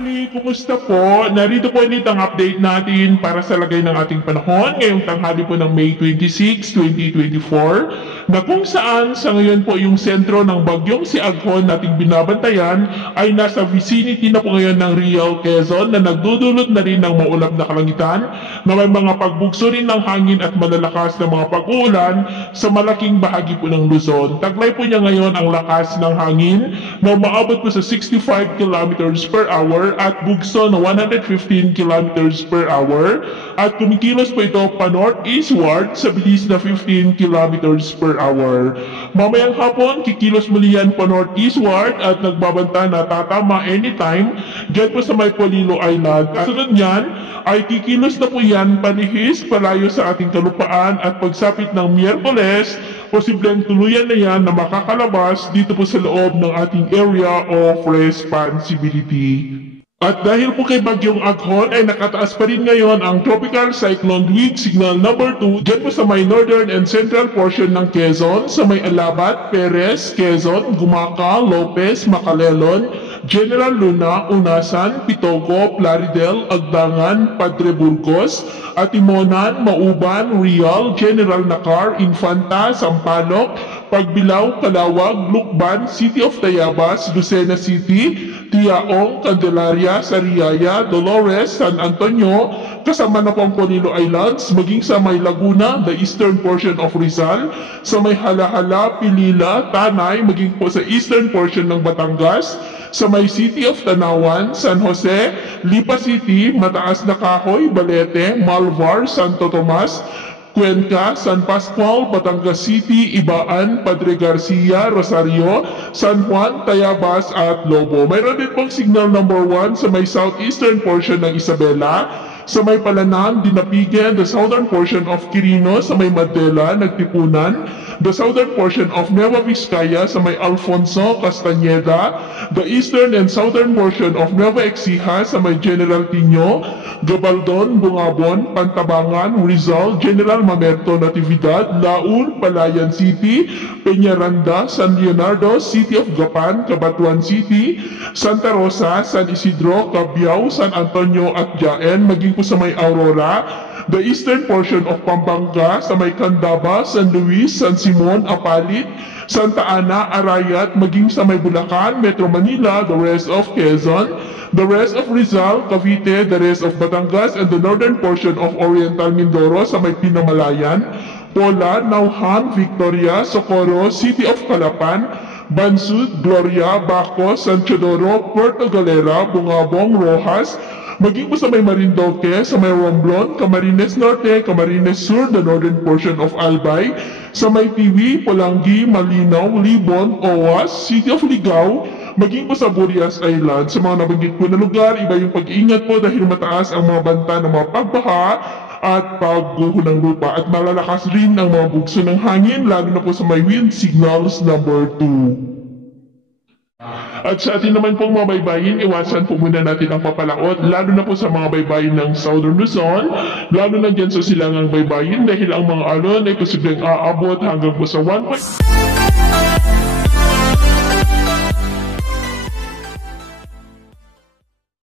Ali, kumusta po? Narito po ulit ang update natin para sa lagay ng ating panahon ngayong tanghali po ng May 26, 2024 na kung saan sa ngayon po yung sentro ng bagyong si Aghon nating binabantayan ay nasa vicinity na po ngayon ng Real Quezon na nagdudulot na rin ng maulap na kalangitan na may mga pagbugso rin ng hangin at malalakas na mga pag-uulan sa malaking bahagi po ng Luzon. Taglay po niya ngayon ang lakas ng hangin na umaabot po sa 65 kilometers per hour at bugso na 115 kilometers per hour at kumikilos po ito pa northeastward sa bilis na 15 kilometers per hour. Mamayang hapon, kikilos muli yan pa northeastward at nagbabanta na tatama anytime dyan po sa may Polillo Island. At sunod niyan ay kikilos na po yan palihis palayo sa ating kalupaan at pagsapit ng Miyerkules, posibleng tuluyan na yan na makakalabas dito po sa loob ng ating area of responsibility. At dahil po kay Bagyong Aghon ay nakataas pa rin ngayon ang Tropical Cyclone Weak Signal number 2 dyan po sa may northern and central portion ng Quezon, sa may Alabat, Perez, Quezon, Gumaca, Lopez, Macalelon, General Luna, Unasan, Pitogo, Plaridel, Agdangan, Padre Burgos, Atimonan, Mauban, Real, General Nakar, Infanta, Sampaloc, Pagbilao, Calawag, Lukban, City of Tayabas, Lucena City, Tiaong, Candelaria, Sariaya, Dolores, San Antonio, kasama na po ang Polillo Islands, maging sa may Laguna, the eastern portion of Rizal, sa may Halahala, Pilila, Tanay, maging po sa eastern portion ng Batangas, sa may City of Tanawan, San Jose, Lipa City, Mataas na Kahoy, Balete, Malvar, Santo Tomas, Cuenca, San Pascual, Batangas City, Ibaan, Padre Garcia, Rosario, San Juan, Tayabas at Lobo. Mayroon din pong signal number 1 sa may southeastern portion ng Isabela, sa may Palanan, Dinapigan, the southern portion of Quirino, sa may Mandela, Nagtipunan, the southern portion of Nueva Vizcaya, sa may Alfonso, Castañeda, the eastern and southern portion of Nueva Ecija, sa may General Tino, Gabaldon, Bungabon, Pantabangan, Rizal, General Mamerto, Natividad, Laur, Palayan City, Peñaranda, San Leonardo, City of Gapan, Cabatuan City, Santa Rosa, San Isidro, Cabiao, San Antonio at Jaen, maging po sa may Aurora, the eastern portion of Pampanga, sa may Candaba, San Luis, San Simon, Apalit, Santa Ana, Arayat, maging sa may Bulacan, Metro Manila, the rest of Quezon, the rest of Rizal, Cavite, the rest of Batangas, and the northern portion of Oriental Mindoro sa may Pinamalayan, Pola, Nauhan, Victoria, Socorro, City of Calapan, Bansud, Gloria, Baco, San Teodoro, Puerto Galera, Bungabong, Rojas, maging po sa may Marindoque, sa may Romblon, Camarines Norte, Camarines Sur, the northern portion of Albay, sa may Tiwi, Polangui, Malinaw, Libon, Owas, City of Ligao, maging po sa Burias Island. Sa mga nabanggit po na lugar, iba yung pag-iingat po dahil mataas ang mga banta ng mga pagbaha at pagguho ng lupa at malalakas rin ang mga bugso ng hangin, lalo na po sa may wind signals number 2. At sa atin naman pong mga baybayin, iwasan po muna natin ang papalaot, lalo na po sa mga baybayin ng Southern Luzon, lalo na dyan sa silangang baybayin dahil ang mga alon ay posibleng aabot hanggang po sa 1.